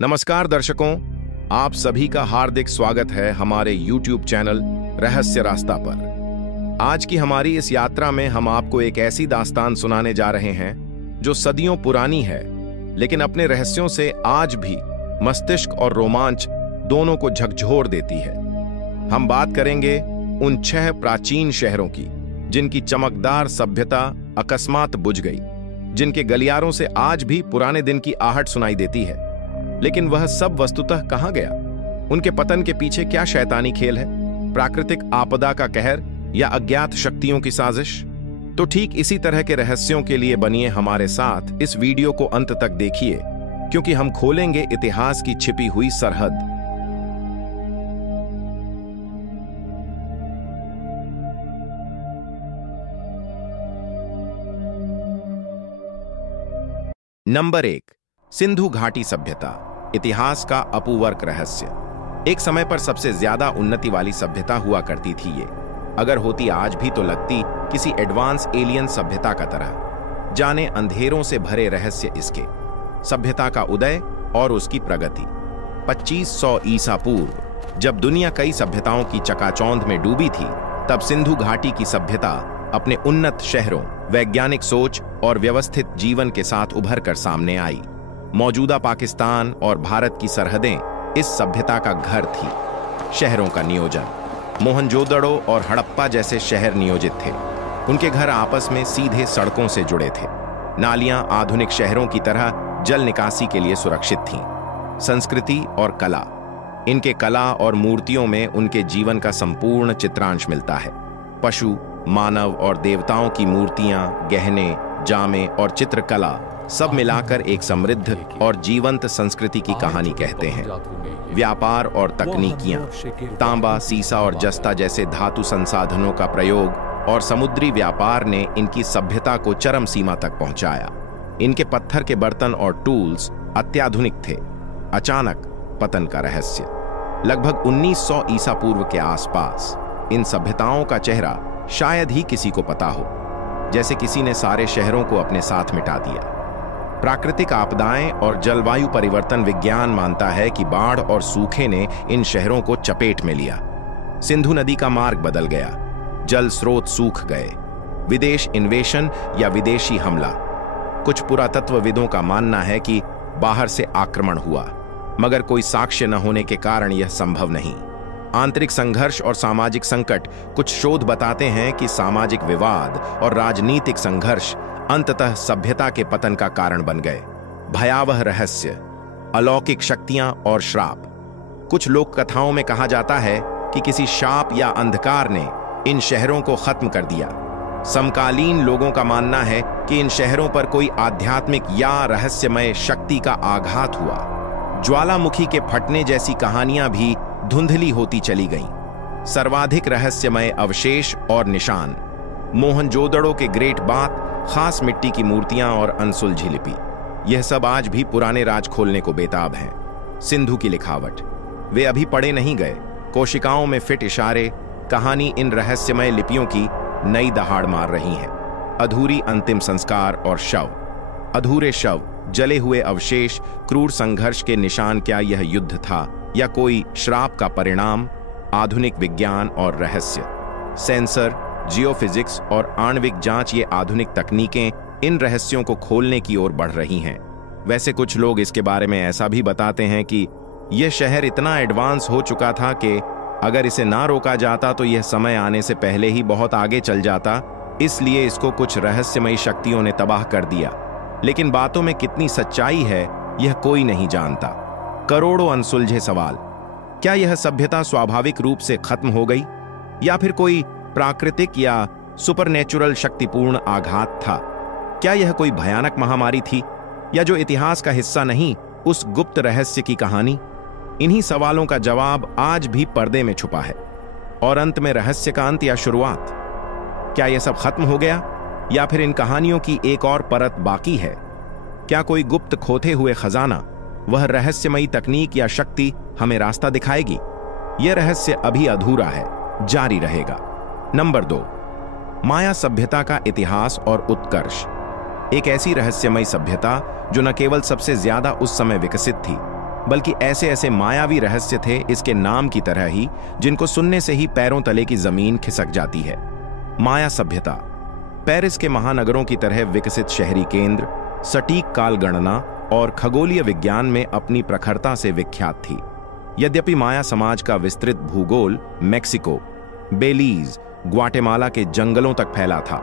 नमस्कार दर्शकों, आप सभी का हार्दिक स्वागत है हमारे YouTube चैनल रहस्य रास्ता पर। आज की हमारी इस यात्रा में हम आपको एक ऐसी दास्तान सुनाने जा रहे हैं जो सदियों पुरानी है, लेकिन अपने रहस्यों से आज भी मस्तिष्क और रोमांच दोनों को झकझोर देती है। हम बात करेंगे उन 6 प्राचीन शहरों की जिनकी चमकदार सभ्यता अकस्मात बुझ गई, जिनके गलियारों से आज भी पुराने दिन की आहट सुनाई देती है। लेकिन वह सब वस्तुतः कहां गया? उनके पतन के पीछे क्या शैतानी खेल है? प्राकृतिक आपदा का कहर या अज्ञात शक्तियों की साजिश? तो ठीक इसी तरह के रहस्यों के लिए बनिए हमारे साथ। इस वीडियो को अंत तक देखिए, क्योंकि हम खोलेंगे इतिहास की छिपी हुई सरहद। नंबर 1, सिंधु घाटी सभ्यता, इतिहास का अपूर्व रहस्य। एक समय पर सबसे ज्यादा उन्नति वाली सभ्यता हुआ करती थी ये। अगर होती आज भी तो लगती किसी एडवांस एलियन सभ्यता का तरह। जाने अंधेरों से भरे रहस्य इसके। सभ्यता का उदय और उसकी प्रगति। 2500 ईसा पूर्व, जब दुनिया कई सभ्यताओं की चकाचौंध में डूबी थी, तब सिंधु घाटी की सभ्यता अपने उन्नत शहरों, वैज्ञानिक सोच और व्यवस्थित जीवन के साथ उभर कर सामने आई। मौजूदा पाकिस्तान और भारत की सरहदें इस सभ्यता का घर थी। शहरों का नियोजन, मोहनजोदड़ो और हड़प्पा जैसे शहर नियोजित थे। उनके घर आपस में सीधे सड़कों से जुड़े थे। नालियां आधुनिक शहरों की तरह जल निकासी के लिए सुरक्षित थीं। संस्कृति और कला, इनके कला और मूर्तियों में उनके जीवन का संपूर्ण चित्रांश मिलता है। पशु, मानव और देवताओं की मूर्तियां, गहने, जामे और चित्रकला सब मिलाकर एक समृद्ध और जीवंत संस्कृति की कहानी कहते हैं। व्यापार और तकनीकियां, तांबा, सीसा और जस्ता जैसे धातु संसाधनों का प्रयोग और समुद्री व्यापार ने इनकी सभ्यता को चरम सीमा तक पहुंचाया। इनके पत्थर के बर्तन और टूल्स अत्याधुनिक थे। अचानक पतन का रहस्य। लगभग 1900 ईसा पूर्व के आसपास इन सभ्यताओं का चेहरा शायद ही किसी को पता हो, जैसे किसी ने सारे शहरों को अपने साथ मिटा दिया। प्राकृतिक आपदाएं और जलवायु परिवर्तन, विज्ञान मानता है कि बाढ़ और सूखे ने इन शहरों को चपेट में लिया। सिंधु नदी का मार्ग बदल गया, जल स्रोत सूख गए। विदेश इन्वेशन या विदेशी हमला। कुछ पुरातत्वविदों का मानना है कि बाहर से आक्रमण हुआ, मगर कोई साक्ष्य न होने के कारण यह संभव नहीं। आंतरिक संघर्ष और सामाजिक संकट। कुछ शोध बताते हैं कि सामाजिक विवाद और राजनीतिक संघर्ष अंततः सभ्यता के पतन का कारण बन गए। भयावह रहस्य, अलौकिक शक्तियां और श्राप। कुछ लोक कथाओं में कहा जाता है कि किसी शाप या अंधकार ने इन शहरों को खत्म कर दिया। समकालीन लोगों का मानना है कि इन शहरों पर कोई आध्यात्मिक या रहस्यमय शक्ति का आघात हुआ। ज्वालामुखी के फटने जैसी कहानियां भी धुंधली होती चली गईं। सर्वाधिक रहस्यमय अवशेष और निशान। मोहनजोदड़ो के ग्रेट बाथ, खास मिट्टी की मूर्तियां और अनसुलझी लिपि, यह सब आज भी पुराने राज खोलने को बेताब हैं। सिंधु की लिखावट, वे अभी पढ़े नहीं गए। कोशिकाओं में फिट इशारे, कहानी इन रहस्यमय लिपियों की नई दहाड़ मार रही है। अधूरी अंतिम संस्कार और शव। अधूरे शव, जले हुए अवशेष, क्रूर संघर्ष के निशान। क्या यह युद्ध था या कोई श्राप का परिणाम? आधुनिक विज्ञान और रहस्य। सेंसर, जियोफिजिक्स और आणविक जांच, ये आधुनिक तकनीकें इन रहस्यों को खोलने की ओर बढ़ रही हैं। वैसे कुछ लोग इसके बारे में ऐसा भी बताते हैं कि यह शहर इतना एडवांस हो चुका था कि अगर इसे ना रोका जाता तो यह समय आने से पहले ही बहुत आगे चल जाता, इसलिए इसको कुछ रहस्यमयी शक्तियों ने तबाह कर दिया। लेकिन बातों में कितनी सच्चाई है यह कोई नहीं जानता। करोड़ों अनसुलझे सवाल। क्या यह सभ्यता स्वाभाविक रूप से खत्म हो गई या फिर कोई प्राकृतिक या सुपरनेचुरल शक्तिपूर्ण आघात था? क्या यह कोई भयानक महामारी थी या जो इतिहास का हिस्सा नहीं, उस गुप्त रहस्य की कहानी? इन्हीं सवालों का जवाब आज भी पर्दे में छुपा है। और अंत में रहस्य का अंत या शुरुआत? क्या यह सब खत्म हो गया या फिर इन कहानियों की एक और परत बाकी है? क्या कोई गुप्त खोते हुए खजाना, वह रहस्यमयी तकनीक या शक्ति हमें रास्ता दिखाएगी? यह रहस्य अभी अधूरा है, जारी रहेगा। नंबर 2, माया सभ्यता का इतिहास और उत्कर्ष। एक ऐसी रहस्यमयी सभ्यता जो न केवल सबसे ज्यादा उस समय विकसित थी, बल्कि ऐसे ऐसे मायावी रहस्य थे इसके नाम की तरह ही, जिनको सुनने से ही पैरों तले की जमीन खिसक जाती है। माया सभ्यता पेरिस के महानगरों की तरह विकसित शहरी केंद्र, सटीक काल गणना और खगोलीय विज्ञान में अपनी प्रखरता से विख्यात थी। यद्यपि माया समाज का विस्तृत भूगोल मैक्सिको, बेलीज, ग्वाटेमाला के जंगलों तक फैला था,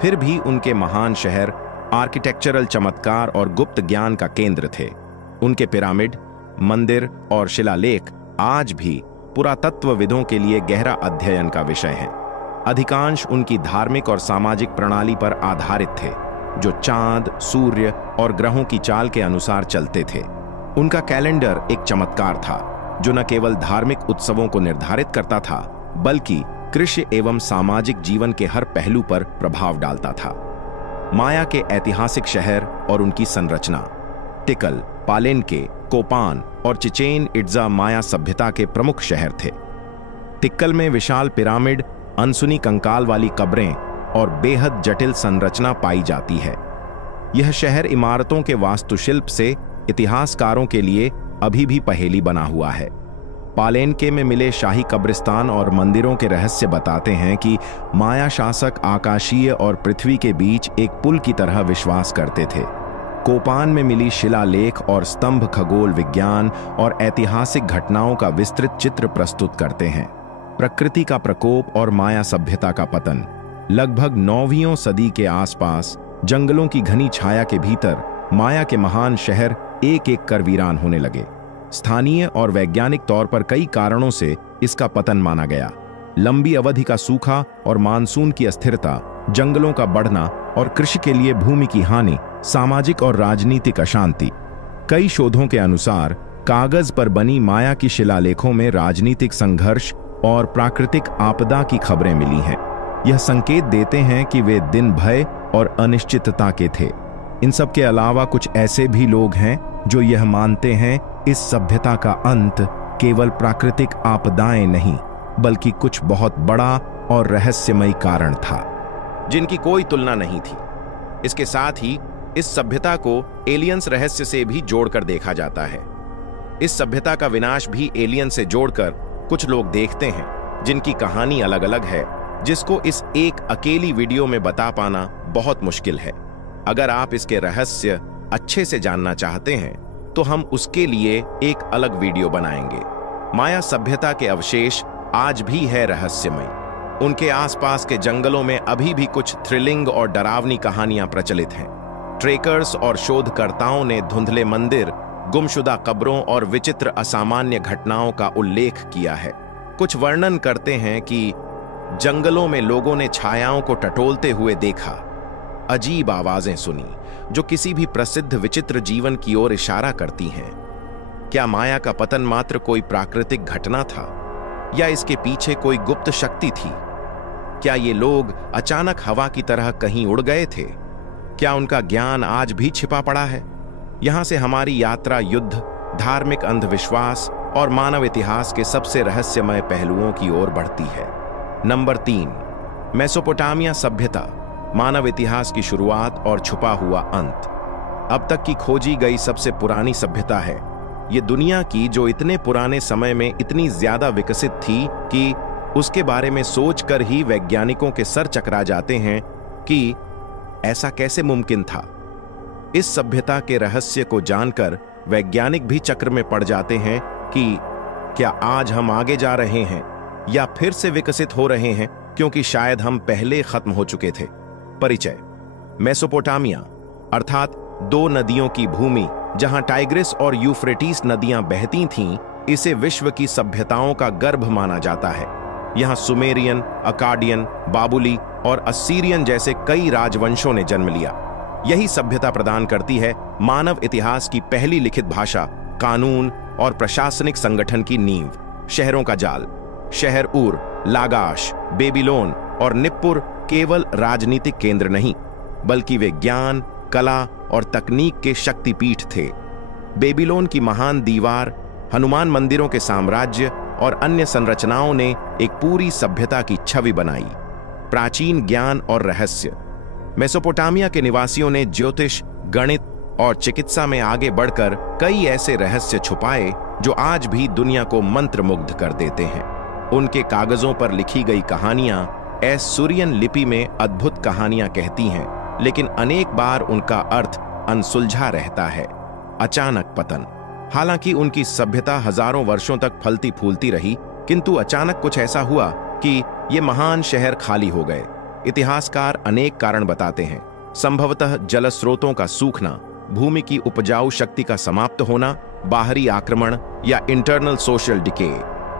फिर भी उनके महान शहर आर्किटेक्चरल चमत्कार और गुप्त ज्ञान का केंद्र थे। उनके पिरामिड, मंदिर और शिलालेख आज भी पुरातत्वविदों के लिए गहरा अध्ययन का विषय हैं। अधिकांश उनकी धार्मिक और सामाजिक प्रणाली पर आधारित थे, जो चांद, सूर्य और ग्रहों की चाल के अनुसार चलते थे। उनका कैलेंडर एक चमत्कार था, जो न केवल धार्मिक उत्सवों को निर्धारित करता था, बल्कि कृषि एवं सामाजिक जीवन के हर पहलू पर प्रभाव डालता था। माया के ऐतिहासिक शहर और उनकी संरचना। टिकल, पालेन्के, कोपान और चिचेन इट्जा माया सभ्यता के प्रमुख शहर थे। टिक्कल में विशाल पिरामिड, अनसुनी कंकाल वाली कब्रें और बेहद जटिल संरचना पाई जाती है। यह शहर इमारतों के वास्तुशिल्प से इतिहासकारों के लिए अभी भी पहेली बना हुआ है। पालेन्के में मिले शाही कब्रिस्तान और मंदिरों के रहस्य बताते हैं कि माया शासक आकाशीय और पृथ्वी के बीच एक पुल की तरह विश्वास करते थे। कोपान में मिली शिलालेख और स्तंभ खगोल विज्ञान और ऐतिहासिक घटनाओं का विस्तृत चित्र प्रस्तुत करते हैं। प्रकृति का प्रकोप और माया सभ्यता का पतन। लगभग 9वीं सदी के आसपास जंगलों की घनी छाया के भीतर माया के महान शहर एक एक कर वीरान होने लगे। स्थानीय और वैज्ञानिक तौर पर कई कारणों से इसका पतन माना गया। लंबी अवधि का सूखा और मानसून की अस्थिरता, जंगलों का बढ़ना और कृषि के लिए भूमि की हानि, सामाजिक और राजनीतिक अशांति। कई शोधों के अनुसार कागज पर बनी माया की शिलालेखों में राजनीतिक संघर्ष और प्राकृतिक आपदा की खबरें मिली हैं। यह संकेत देते हैं कि वे दिन भय और अनिश्चितता के थे। इन सब के अलावा कुछ ऐसे भी लोग हैं जो यह मानते हैं इस सभ्यता का अंत केवल प्राकृतिक आपदाएं नहीं, बल्कि कुछ बहुत बड़ा और रहस्यमयी कारण था, जिनकी कोई तुलना नहीं थी। इसके साथ ही इस सभ्यता को एलियंस रहस्य से भी जोड़कर देखा जाता है। इस सभ्यता का विनाश भी एलियन से जोड़कर कुछ लोग देखते हैं, जिनकी कहानी अलग अलग है, जिसको इस एक अकेली वीडियो में बता पाना बहुत मुश्किल है। अगर आप इसके रहस्य अच्छे से जानना चाहते हैं तो हम उसके लिए एक अलग वीडियो बनाएंगे। माया सभ्यता के अवशेष आज भी है रहस्यमय। उनके आसपास के जंगलों में अभी भी कुछ थ्रिलिंग और डरावनी कहानियां प्रचलित हैं। ट्रेकर्स और शोधकर्ताओं ने धुंधले मंदिर, गुमशुदा कब्रों और विचित्र असामान्य घटनाओं का उल्लेख किया है। कुछ वर्णन करते हैं कि जंगलों में लोगों ने छायाओं को टटोलते हुए देखा, अजीब आवाजें सुनी जो किसी भी प्रसिद्ध विचित्र जीवन की ओर इशारा करती हैं। क्या माया का पतन मात्र कोई प्राकृतिक घटना था, या इसके पीछे कोई गुप्त शक्ति थी? क्या ये लोग अचानक हवा की तरह कहीं उड़ गए थे? क्या उनका ज्ञान आज भी छिपा पड़ा है? यहां से हमारी यात्रा युद्ध, धार्मिक अंधविश्वास और मानव इतिहास के सबसे रहस्यमय पहलुओं की ओर बढ़ती है। नंबर 3, मेसोपोटामिया सभ्यता, मानव इतिहास की शुरुआत और छुपा हुआ अंत। अब तक की खोजी गई सबसे पुरानी सभ्यता है। ये दुनिया की जो इतने पुराने समय में इतनी ज्यादा विकसित थी कि उसके बारे में सोचकर ही वैज्ञानिकों के सर चकरा जाते हैं कि ऐसा कैसे मुमकिन था। इस सभ्यता के रहस्य को जानकर वैज्ञानिक भी चक्र में पड़ जाते हैं कि क्या आज हम आगे जा रहे हैं या फिर से विकसित हो रहे हैं, क्योंकि शायद हम पहले खत्म हो चुके थे। परिचय। मेसोपोटामिया अर्थात 2 नदियों की भूमि, जहां टाइग्रिस और यूफ्रेटिस नदियां बहती थीं, इसे विश्व की सभ्यताओं का गर्भ माना जाता है। यहां सुमेरियन, अकाडियन, बाबुली और असीरियन जैसे कई राजवंशों ने जन्म लिया। यही सभ्यता प्रदान करती है मानव इतिहास की पहली लिखित भाषा, कानून और प्रशासनिक संगठन की नींव। शहरों का जाल। शहर उर, लागाश, बेबीलोन और निप्पुर केवल राजनीतिक केंद्र नहीं, बल्कि वे ज्ञान, कला और तकनीक के शक्तिपीठ थे। बेबीलोन की महान दीवार, हनुमान मंदिरों के साम्राज्य और अन्य संरचनाओं ने एक पूरी सभ्यता की छवि बनाई। प्राचीन ज्ञान और रहस्य। मेसोपोटामिया के निवासियों ने ज्योतिष, गणित, और चिकित्सा में आगे बढ़कर कई ऐसे रहस्य छुपाए जो आज भी दुनिया को मंत्रमुग्ध कर देते हैं। उनके कागजों पर लिखी गई कहानियां एसूरियन लिपि में अद्भुत कहानियां कहती हैं, लेकिन अनेक बार उनका अर्थ अनसुलझा रहता है। अचानक पतन। हालांकि उनकी सभ्यता हजारों वर्षों तक फलती फूलती रही, किंतु अचानक कुछ ऐसा हुआ कि ये महान शहर खाली हो गए। इतिहासकार अनेक कारण बताते हैं। संभवतः जल स्रोतों का सूखना, भूमि की उपजाऊ शक्ति का समाप्त होना, बाहरी आक्रमण या इंटरनल सोशल डिके।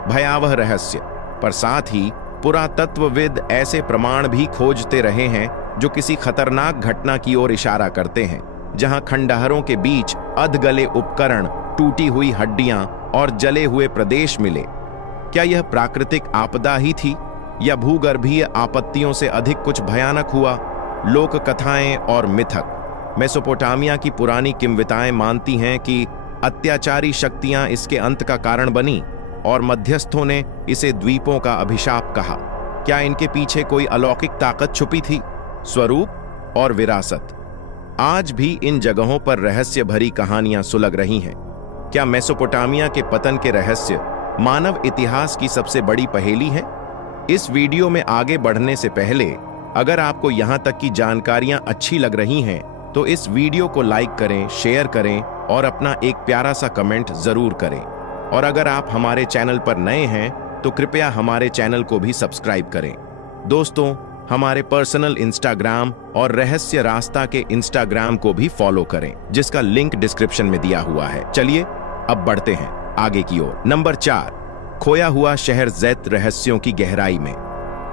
भयावह रहस्य, पर साथ ही पुरातत्वविद ऐसे प्रमाण भी खोजते रहे हैं जो किसी खतरनाक घटना की ओर इशारा करते हैं, जहां खंडहरों के बीच अधगले उपकरण, टूटी हुई हड्डियां और जले हुए प्रदेश मिले। क्या यह प्राकृतिक आपदा ही थी या भूगर्भीय आपत्तियों से अधिक कुछ भयानक हुआ? लोक कथाएं और मिथक। मेसोपोटामिया की पुरानी किंवदंतियां मानती हैं कि अत्याचारी शक्तियां इसके अंत का कारण बनी और मध्यस्थों ने इसे द्वीपों का अभिशाप कहा। क्या इनके पीछे कोई अलौकिक ताकत छुपी थी? स्वरूप और विरासत। आज भी इन जगहों पर रहस्य भरी कहानियां सुलग रही हैं। क्या मेसोपोटामिया के पतन के रहस्य मानव इतिहास की सबसे बड़ी पहेली है? इस वीडियो में आगे बढ़ने से पहले अगर आपको यहां तक की जानकारियां अच्छी लग रही हैं तो इस वीडियो को लाइक करें, शेयर करें और अपना एक प्यारा सा कमेंट जरूर करें। और अगर आप हमारे चैनल पर नए हैं तो कृपया हमारे चैनल को भी सब्सक्राइब करें। दोस्तों, हमारे पर्सनल इंस्टाग्राम और रहस्य रास्ता के इंस्टाग्राम को भी फॉलो करें, जिसका लिंक डिस्क्रिप्शन में दिया हुआ है। चलिए अब बढ़ते हैं आगे की ओर। नंबर 4, खोया हुआ शहर ज़ैत रहस्यों की गहराई में।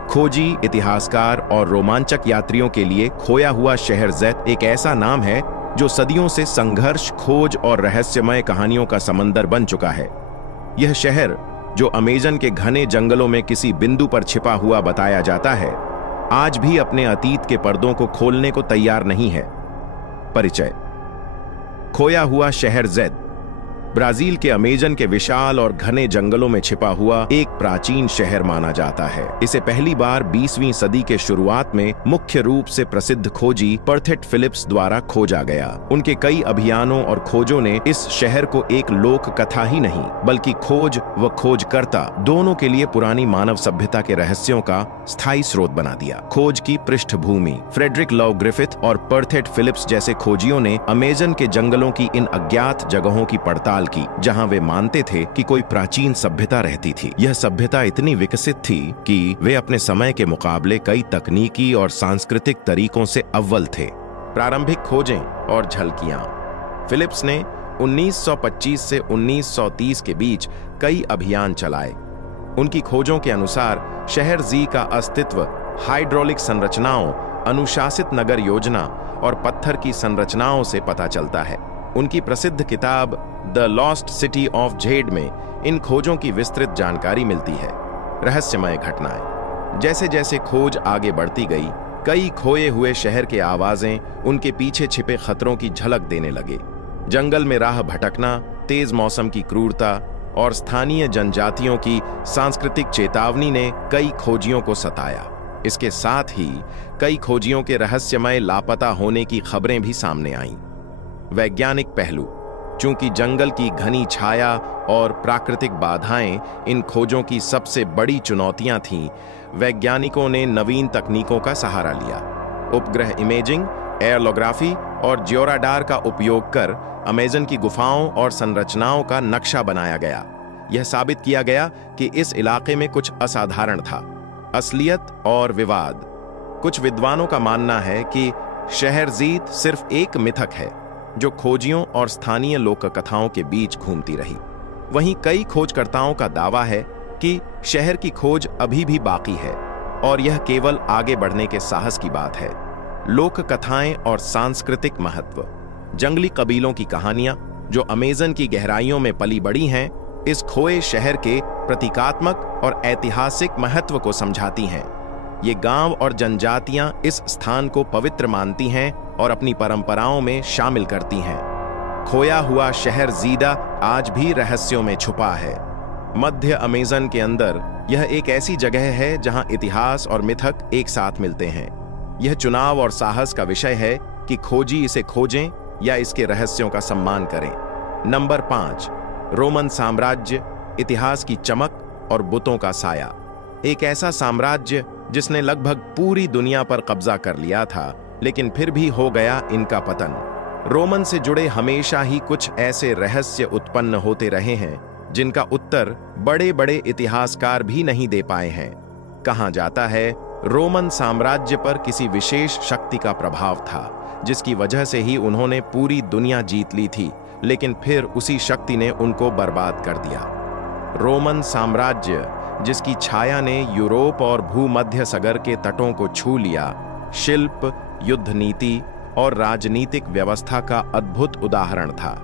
खोजी, इतिहासकार और रोमांचक यात्रियों के लिए खोया हुआ शहर ज़ैत एक ऐसा नाम है जो सदियों से संघर्ष, खोज और रहस्यमय कहानियों का समंदर बन चुका है। यह शहर, जो अमेज़न के घने जंगलों में किसी बिंदु पर छिपा हुआ बताया जाता है, आज भी अपने अतीत के पर्दों को खोलने को तैयार नहीं है। परिचय। खोया हुआ शहर ज़ैत ब्राजील के अमेज़न के विशाल और घने जंगलों में छिपा हुआ एक प्राचीन शहर माना जाता है। इसे पहली बार 20वीं सदी के शुरुआत में मुख्य रूप से प्रसिद्ध खोजी पर्थेट फिलिप्स द्वारा खोजा गया। उनके कई अभियानों और खोजों ने इस शहर को एक लोक कथा ही नहीं, बल्कि खोज व खोजकर्ता दोनों के लिए पुरानी मानव सभ्यता के रहस्यों का स्थायी स्रोत बना दिया। खोज की पृष्ठभूमि। फ्रेडरिक लव ग्रिफिथ और पर्थेट फिलिप्स जैसे खोजियों ने अमेज़न के जंगलों की इन अज्ञात जगहों की पड़ताल की, जहां वे मानते थे कि कोई प्राचीन सभ्यता रहती थी। यह सभ्यता इतनी विकसित थी कि वे अपने समय के मुकाबले कई तकनीकी और सांस्कृतिक तरीकों से अव्वल थे। प्रारंभिक खोजें और झलकियां। फिलिप्स ने 1925 से 1930 के बीच कई अभियान चलाए। उनकी खोजों के अनुसार शहर जी का अस्तित्व हाइड्रोलिक संरचनाओं, अनुशासित नगर योजना और पत्थर की संरचनाओं से पता चलता है। उनकी प्रसिद्ध किताब the lost city of Z में इन खोजों की विस्तृत जानकारी मिलती है। रहस्यमय घटनाएं। जैसे जैसे खोज आगे बढ़ती गई, कई खोए हुए शहर के आवाजें उनके पीछे छिपे खतरों की झलक देने लगे। जंगल में राह भटकना, तेज मौसम की क्रूरता और स्थानीय जनजातियों की सांस्कृतिक चेतावनी ने कई खोजियों को सताया। इसके साथ ही कई खोजियों के रहस्यमय लापता होने की खबरें भी सामने आईं। वैज्ञानिक पहलू। चूंकि जंगल की घनी छाया और प्राकृतिक बाधाएं इन खोजों की सबसे बड़ी चुनौतियां थीं, वैज्ञानिकों ने नवीन तकनीकों का सहारा लिया। उपग्रह इमेजिंग, एयरलोग्राफी और जियोराडार का उपयोग कर अमेज़न की गुफाओं और संरचनाओं का नक्शा बनाया गया। यह साबित किया गया कि इस इलाके में कुछ असाधारण था। असलियत और विवाद। कुछ विद्वानों का मानना है कि शहर ज़ैत सिर्फ एक मिथक है जो खोजियों और स्थानीय लोक कथाओं के बीच घूमती रही। वहीं कई खोजकर्ताओं का दावा है कि शहर की खोज अभी भी बाकी है और यह केवल आगे बढ़ने के साहस की बात है। लोक कथाएं और सांस्कृतिक महत्व। जंगली कबीलों की कहानियां जो अमेज़न की गहराइयों में पली बड़ी हैं, इस खोए शहर के प्रतीकात्मक और ऐतिहासिक महत्व को समझाती हैं। ये गांव और जनजातियां इस स्थान को पवित्र मानती हैं और अपनी परंपराओं में शामिल करती हैं। खोया हुआ शहर ज़ैत आज भी रहस्यों में छुपा है। मध्य अमेज़न के अंदर यह एक ऐसी जगह है जहां इतिहास और मिथक एक साथ मिलते हैं। यह चुनाव और साहस का विषय है कि खोजी इसे खोजें या इसके रहस्यों का सम्मान करें। नंबर 5, रोमन साम्राज्य, इतिहास की चमक और बुतों का साया। एक ऐसा साम्राज्य जिसने लगभग पूरी दुनिया पर कब्जा कर लिया था, लेकिन फिर भी हो गया इनका पतन। रोमन से जुड़े हमेशा ही कुछ ऐसे रहस्य उत्पन्न होते रहे हैं जिनका उत्तर बड़े बड़े इतिहासकार भी नहीं दे पाए हैं। कहा जाता है रोमन साम्राज्य पर किसी विशेष शक्ति का प्रभाव था, जिसकी वजह से ही उन्होंने पूरी दुनिया जीत ली थी, लेकिन फिर उसी शक्ति ने उनको बर्बाद कर दिया। रोमन साम्राज्य, जिसकी छाया ने यूरोप और भूमध्य सागर के तटों को छू लिया, शिल्प, युद्ध नीति और राजनीतिक व्यवस्था का अद्भुत उदाहरण था।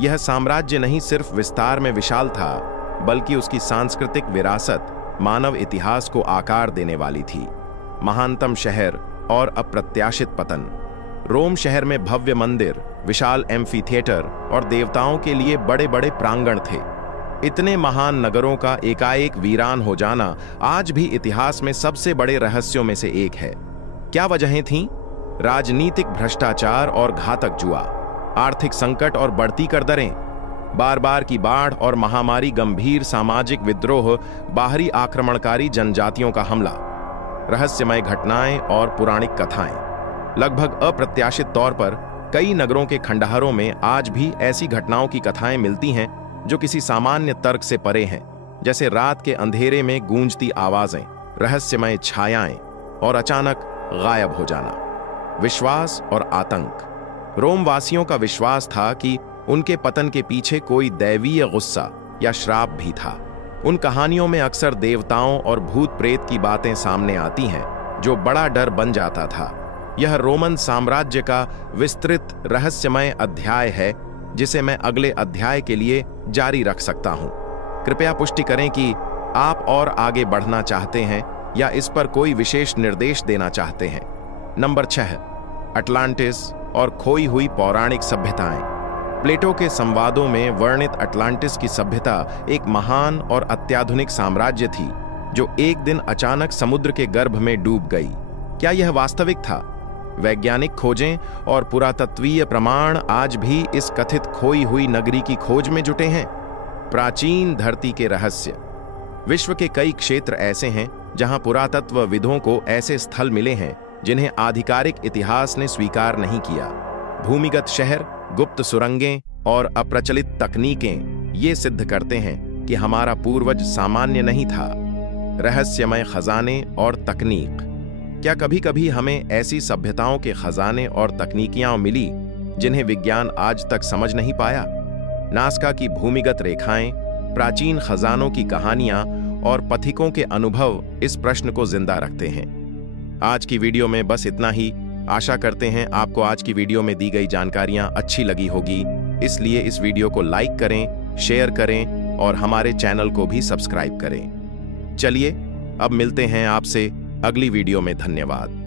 यह साम्राज्य नहीं सिर्फ विस्तार में विशाल था, बल्कि उसकी सांस्कृतिक विरासत मानव इतिहास को आकार देने वाली थी। महानतम शहर और अप्रत्याशित पतन। रोम शहर में भव्य मंदिर, विशाल एम्फीथिएटर और देवताओं के लिए बड़े बड़े प्रांगण थे। इतने महान नगरों का एकाएक वीरान हो जाना आज भी इतिहास में सबसे बड़े रहस्यों में से एक है। क्या वजहें थीं? राजनीतिक भ्रष्टाचार और घातक जुआ, आर्थिक संकट और बढ़ती कर दरें, बार बार की बाढ़ और महामारी, गंभीर सामाजिक विद्रोह, बाहरी आक्रमणकारी जनजातियों का हमला, रहस्यमय घटनाएं और पौराणिक कथाएं। लगभग अप्रत्याशित तौर पर कई नगरों के खंडहरों में आज भी ऐसी घटनाओं की कथाएं मिलती हैं जो किसी सामान्य तर्क से परे हैं, जैसे रात के अंधेरे में गूंजती आवाजें, रहस्यमय छायाएं और अचानक गायब हो जाना। विश्वास और आतंक। रोम वासियों का विश्वास था कि उनके पतन के पीछे कोई दैवीय गुस्सा या श्राप भी था। उन कहानियों में अक्सर देवताओं और भूत प्रेत की बातें सामने आती हैं, जो बड़ा डर बन जाता था। यह रोमन साम्राज्य का विस्तृत रहस्यमय अध्याय है, जिसे मैं अगले अध्याय के लिए जारी रख सकता हूं। कृपया पुष्टि करें कि आप और आगे बढ़ना चाहते हैं या इस पर कोई विशेष निर्देश देना चाहते हैं। नंबर 6, अटलांटिस और खोई हुई पौराणिक सभ्यताएं। प्लेटो के संवादों में वर्णित अटलांटिस की सभ्यता एक महान और अत्याधुनिक साम्राज्य थी, जो एक दिन अचानक समुद्र के गर्भ में डूब गई। क्या यह वास्तविक था? वैज्ञानिक खोजें और पुरातत्वीय प्रमाण आज भी इस कथित खोई हुई नगरी की खोज में जुटे हैं। प्राचीन धरती के रहस्य। विश्व के कई क्षेत्र ऐसे हैं जहां पुरातत्वविदों को ऐसे स्थल मिले हैं जिन्हें आधिकारिक इतिहास ने स्वीकार नहीं किया। भूमिगत शहर, गुप्त सुरंगें और अप्रचलित तकनीकें ये सिद्ध करते हैं कि हमारा पूर्वज सामान्य नहीं था। रहस्यमय खजाने और तकनीक। क्या कभी कभी हमें ऐसी सभ्यताओं के खजाने और तकनीकियां मिली जिन्हें विज्ञान आज तक समझ नहीं पाया? नासका की भूमिगत रेखाएं, प्राचीन खजानों की कहानियां और पथिकों के अनुभव इस प्रश्न को जिंदा रखते हैं। आज की वीडियो में बस इतना ही। आशा करते हैं आपको आज की वीडियो में दी गई जानकारियां अच्छी लगी होगी, इसलिए इस वीडियो को लाइक करें, शेयर करें और हमारे चैनल को भी सब्सक्राइब करें। चलिए अब मिलते हैं आपसे अगली वीडियो में। धन्यवाद।